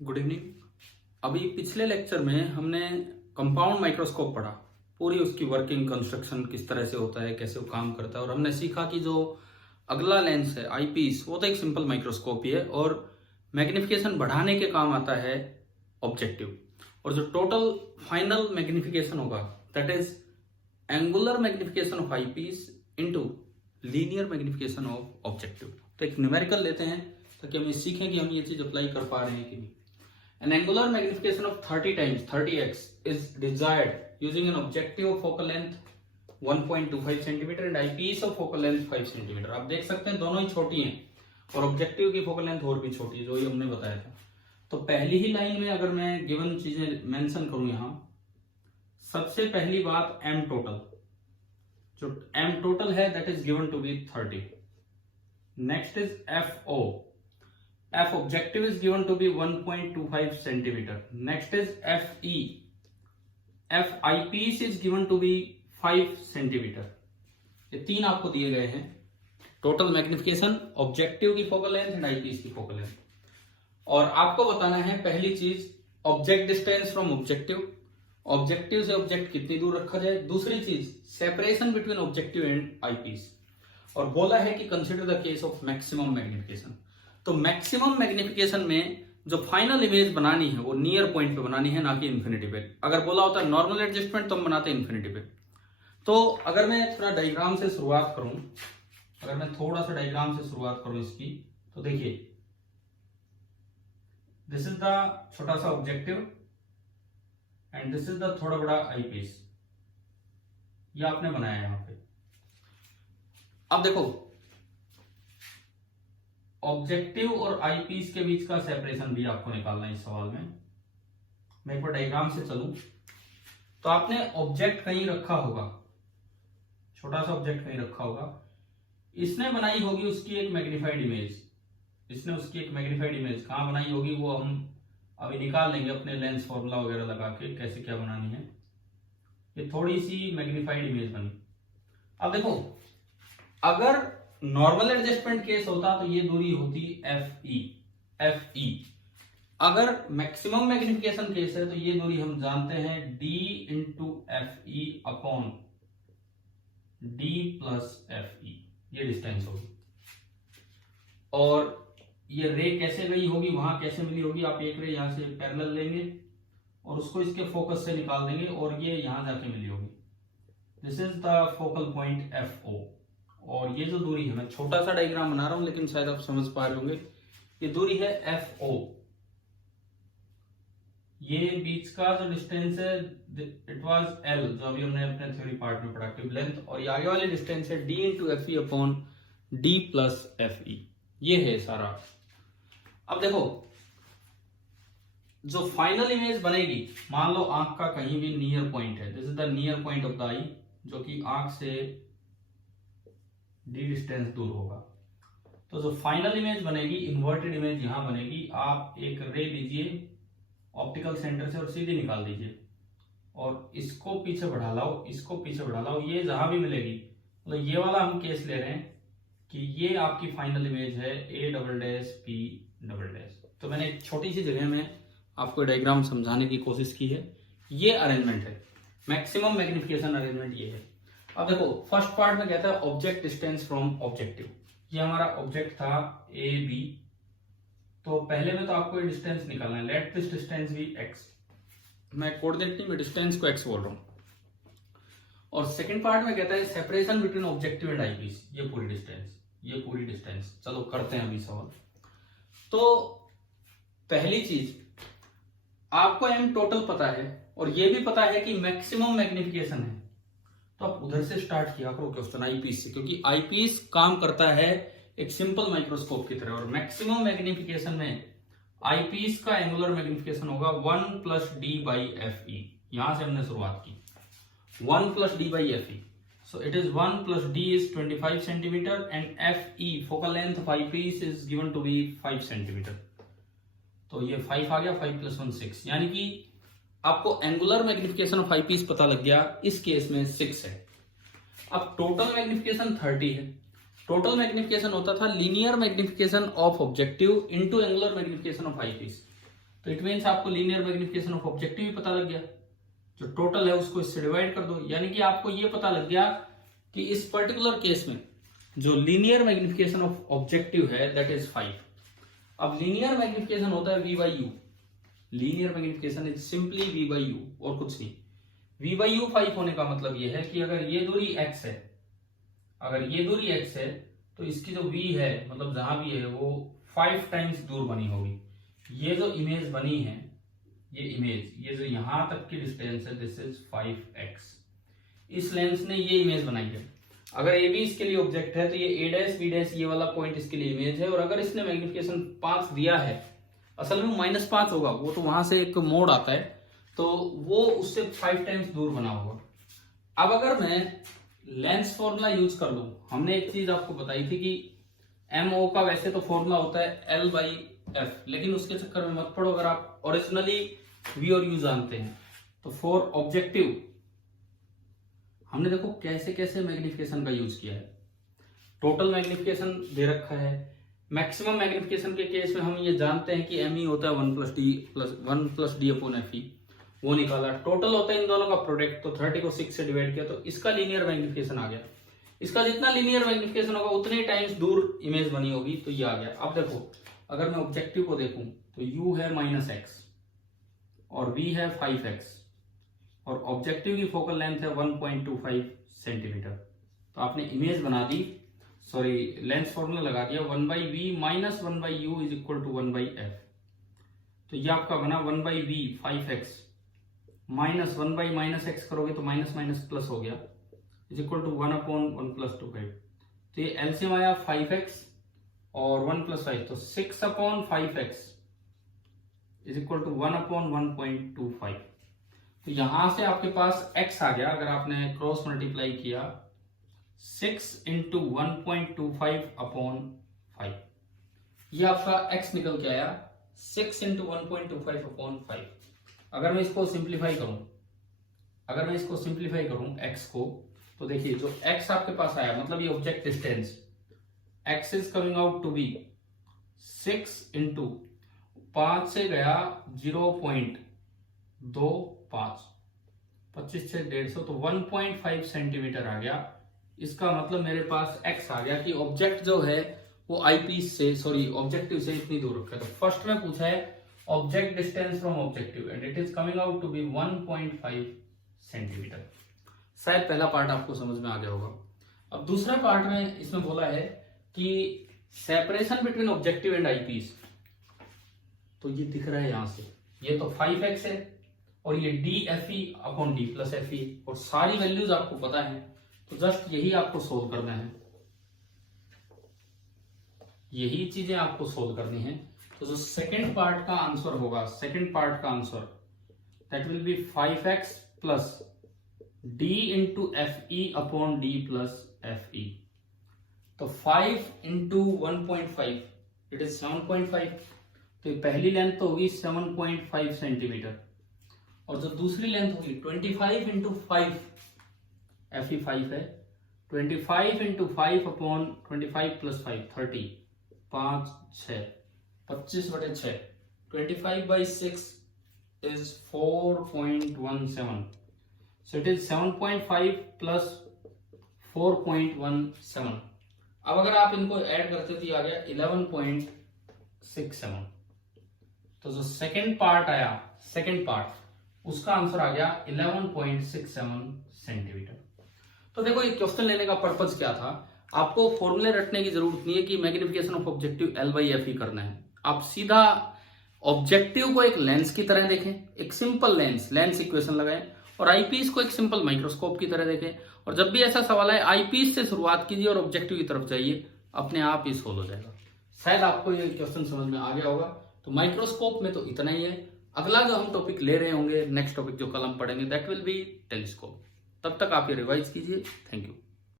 Good evening. अभी पिछले lecture में हमने कंपाउंड माइक्रोस्कोप पढ़ा, पूरी उसकी वर्किंग कंस्ट्रक्शन किस तरह से होता है, कैसे वो काम करता है। और हमने सीखा कि जो अगला लेंस है आईपीस, वो तो एक सिंपल माइक्रोस्कोप ही है और मैग्निफिकेशन बढ़ाने के काम आता है ऑब्जेक्टिव। और जो टोटल फाइनल मैग्निफिकेशन होगा that is angular magnification of eyepiece into linear magnification of objective. तो एक न्यूमेरिकल लेते हैं ताकि हम ये सीखें कि हम ये चीज अप्लाई कर पा रहे हैं कि नहीं। An angular magnification of 30 times 30x is desired using an objective of focal length 1.25 cm and eyepiece of focal length 5 cm। आप देख सकते हैं दोनों ही छोटी हैं और ऑब्जेक्टिव की फोकल लेंथ और भी छोटी है, जो ये हमने बताया था। तो पहली ही लाइन में अगर मैं गिवन चीजें मेंशन करूं, यहां सबसे पहली बात m टोटल, जो m टोटल है that is given to be 30। Next is FO, F objective is given to be 1.25 centimeter. Next is FE, F eyepiece is given to be 5 centimeter। ये तीन आपको दिए गए हैं, टोटल मैग्निफिकेशन, ऑब्जेक्टिव की focal length and eyepiece की focal length. और आपको बताना है पहली चीज object distance from objective, objective से ऑब्जेक्ट कितनी दूर रखा जाए। दूसरी चीज separation between objective and eyepiece. और बोला है कि consider the case of maximum magnification. तो मैक्सिमम मैग्निफिकेशन में जो फाइनल इमेज बनानी है वो नियर पॉइंट पे बनानी है, ना कि इन्फिनिटी पे। अगर बोला होता है नॉर्मल एडजस्टमेंट तो हम बनाते हैं इन्फिनिटी पे। तो अगर मैं थोड़ा डायग्राम से शुरुआत करूं, अगर मैं थोड़ा सा डायग्राम से शुरुआत करूं इसकी, तो देखिए दिस इज द छोटा सा objective and this is the थोड़ा बड़ा आईपीस। ये आपने बनाया यहां पे। अब देखो ऑब्जेक्टिव और आईपीस के बीच का सेपरेशन भी आपको निकालना है इस सवाल में। मैं एक बार डायग्राम से चलूं तो आपने ऑब्जेक्ट कहीं रखा होगा, छोटा सा ऑब्जेक्ट कहीं रखा होगा, इसने बनाई होगी उसकी एक मैग्नीफाइड इमेज। इसने उसकी एक मैग्नीफाइड इमेज कहां बनाई होगी वो हम अभी निकाल लेंगे अपने लेंस फॉर्मूला वगैरह लगा के, कैसे क्या बनानी है। ये थोड़ी सी मैग्नीफाइड इमेज बनी। अब देखो अगर नॉर्मल एडजस्टमेंट केस होता तो ये दूरी होती FE। अगर मैक्सिमम मैग्निफिकेशन केस है तो ये दूरी हम जानते हैं D into FE upon D plus FE, ये डिस्टेंस होगी। और ये रे कैसे गई होगी, वहां कैसे मिली होगी, आप एक रे यहां से पैरेलल लेंगे और उसको इसके फोकस से निकाल देंगे और ये यहां जाके मिली होगी। This is the focal point FO। और ये जो दूरी है, मैं छोटा सा डायग्राम बना रहा हूं लेकिन शायद आप समझ पा रहे होंगे, ये दूरी है FO। ये बीच का जो डिस्टेंस है इट वाज L, जो अभी हमने अपने थ्योरी पार्ट में पढ़ा, ट्यूब लेंथ। और ये आगे वाली डिस्टेंस है D into FE upon D plus FE। ये है सारा। अब देखो जो फाइनल इमेज बनेगी, मान लो आंख का कहीं भी नियर पॉइंट है, this is the near point of the eye, जो कि आंख से D डिस्टेंस दूर होगा। तो जो फाइनल इमेज बनेगी, इन्वर्टेड इमेज यहां बनेगी। आप एक रे लीजिए ऑप्टिकल सेंटर से और सीधी निकाल दीजिए और इसको पीछे बढ़ा लाओ, इसको पीछे बढ़ा लाओ, ये जहां भी मिलेगी, मतलब ये वाला हम केस ले रहे हैं कि ये आपकी फाइनल इमेज है A''P''। तो मैंने एक छोटी सी जगह में आपको डायग्राम समझाने की कोशिश की है। ये अरेंजमेंट है, मैक्सिमम मैग्निफिकेशन अरेंजमेंट ये है। अब देखो फर्स्ट पार्ट में कहता है ऑब्जेक्ट डिस्टेंस फ्रॉम ऑब्जेक्टिव। ये हमारा ऑब्जेक्ट था AB। तो पहले में तो आपको ये डिस्टेंस निकालना है, let this distance be x। मैं कोऑर्डिनेट नहीं, मैं डिस्टेंस को x बोल रहा हूं। और सेकंड पार्ट में कहता है separation between objective and eyepiece. ये पूरी डिस्टेंस। चलो करते हैं अभी सवाल। तो पहली चीज आपको m टोटल पता है और ये भी पता है कि मैक्सिमम मैग्निफिकेशन है, तो आप उधर से स्टार्ट किया करो क्वेश्चन आईपीस से, क्योंकि आईपीस काम करता है एक सिंपल माइक्रोस्कोप की तरह। और मैक्सिमम मैग्निफिकेशन में आईपीस का एंगुलर मैग्निफिकेशन होगा 1 प्लस D बाई FE। यहां से हमने शुरुआत की 1 plus D by FE। So it is 1 plus D is 25 centimetre and FE focal length of eyepiece is given to be 5 centimetre. तो ये 5 आ गया, 5 प्लस 1 6, यानी कि आपको एंगुलर मैग्निफिकेशन ऑफ आईपीस पता लग गया। इस केस में 6 है। अब टोटल मैग्निफिकेशन 30 है। टोटल मैग्निफिकेशन होता था linear magnification of objective into angular magnification of eyepiece. तो इट मीन्स आपको लीनियर मैग्निफिकेशन ऑफ ऑब्जेक्टिव भी पता लग गया, जो टोटल है उसको इससे डिवाइड कर दो, यानी कि आपको ये पता लग गया कि इस पर्टिकुलर केस में जो लीनियर मैग्निफिकेशन ऑफ ऑब्जेक्टिव है दैट इज 5। अब लीनियर मैग्निफिकेशन होता है v by you, linear magnification is simply v by you और कुछ नहीं। v बाई यू 5 होने का मतलब ये है कि अगर ये दूरी x है, अगर ये दूरी x है तो इसकी जो v है मतलब जहां भी है वो 5 टाइम्स दूर बनी होगी। ये जो इमेज बनी है, ये इमेज, ये जो यहां तक की डिस्टेंस है दिस इज 5x, इस लेंस ने ये इमेज बनाई है। अगर ए बी इसके लिए ऑब्जेक्ट है तो ये ए डैश बी डैश ये वाला पॉइंट इसके लिए इमेज है, और अगर इसने मैग्निफिकेशन 5 दिया है, असल में -5 होगा, वो तो वहां से एक मोड आता है तो वो उससे 5 टाइम्स दूर बना होगा। अब अगर मैं लेंस फॉर्मूला यूज कर लूं, हमने एक चीज आपको बताई थी कि MO का वैसे तो फॉर्मूला होता है L/F, लेकिन उसके चक्कर में मत पड़ो, अगर आप ओरिजिनली V और U जानते हैं तो फॉर ऑब्जेक्टिव हमने देखो कैसे कैसे मैग्निफिकेशन का यूज किया है। टोटल मैग्निफिकेशन दे रखा है, मैक्सिमम मैग्निफिकेशन के केस में हम ये जानते हैं कि ME होता है 1 + D/FE, वो निकाला। टोटल होता है इन दोनों का प्रोडक्ट, तो 30 को 6 से डिवाइड किया तो इसका लीनियर मैग्निफिकेशन आ गया। इसका जितना लीनियर मैग्निफिकेशन होगा उतने टाइम्स दूर इमेज बनी होगी, तो ये आ गया। अब देखो अगर मैं ऑब्जेक्टिव को देखूं तो U है -x और V है 5x और ऑब्जेक्टिव की फोकल लेंथ है 1.25 सेंटीमीटर। तो आपने इमेज बना दी, सॉरी लेंस फॉर्मूला लगा दिया 1/v - 1/u = 1/f। तो ये आपका बना 1/v 5x माइनस 1/-x करोगे तो माइनस माइनस प्लस हो गया = 1/1 + 25। तो ये एलसीएम आया 5x और 1 + 5, तो 6/5x = 1/1.25। तो यहां से आपके पास x आ गया, अगर आपने क्रॉस मल्टीप्लाई किया 6 × 1.25/5, ये आपका x निकल के आया 6 × 1.25/5। अगर मैं इसको सिंप्लीफाई करूं x को, तो देखिए जो x आपके पास आया मतलब ये object distance x is coming out to be 6 × 5 से गया 0.25, 25 से 150, तो 1.5 सेंटीमीटर आ गया। इसका मतलब मेरे पास x आ गया कि ऑब्जेक्ट जो है वो आईपीस से, सॉरी ऑब्जेक्टिव से इतनी दूर रखा है। तो फर्स्ट में पूछा है object distance from objective and it is coming out to be 1.5 centimetre. शायद पहला पार्ट आपको समझ में आ गया होगा। अब दूसरा पार्ट में इसमें बोला है कि separation between objective and eyepiece, तो ये दिख रहा है यहां से, ये तो 5x है और ये DFE/D + FE, और सारी वैल्यूज आपको पता है, तो जस्ट यही आपको सोल्व करना है, यही चीजें आपको सोल्व करनी है। तो जो सेकंड पार्ट का आंसर होगा, सेकंड पार्ट का answer that will be 5x + D × FE/D + FE। तो 5 × 1.5 इट इज 7.5, तो पहली लेंथ तो होगी 7.5 सेंटीमीटर, और जो दूसरी लेंथ होगी 25 × 5, FE 5 है, 25 × 5/25 + 5 30, 5 6 25/6, 25/6 is 4.17, so it is 7.5 + 4.17। अब अगर आप इनको ऐड करते तो ये आ गया 11.67। तो जो सेकंड पार्ट आया, सेकंड पार्ट, उसका आंसर आ गया 11.67 सेंटीमीटर। तो देखो ये क्वेश्चन लेने का पर्पज क्या था, आपको फॉर्मूले रटने की जरूरत नहीं है कि मैग्निफिकेशन ऑफ ऑब्जेक्टिव L/F ही करना है। आप सीधा ऑब्जेक्टिव को एक लेंस की तरह देखें, एक सिंपल लेंस इक्वेशन लगाएं, और आईपीस को एक सिंपल माइक्रोस्कोप की तरह देखें, और जब भी ऐसा सवाल आए आईपीस से शुरुआत कीजिए और ऑब्जेक्टिव की तरफ जाइए, अपने आप ही सोल्व हो जाएगा। शायद आपको ये क्वेश्चन समझ में आ गया होगा। तो माइक्रोस्कोप में तो इतना ही है। अगला जो हम टॉपिक ले रहे होंगे, नेक्स्ट टॉपिक जो कल हम पढ़ेंगे दैट विल बी टेलीस्कोप। तब तक आप ये रिवाइज कीजिए। Thank you.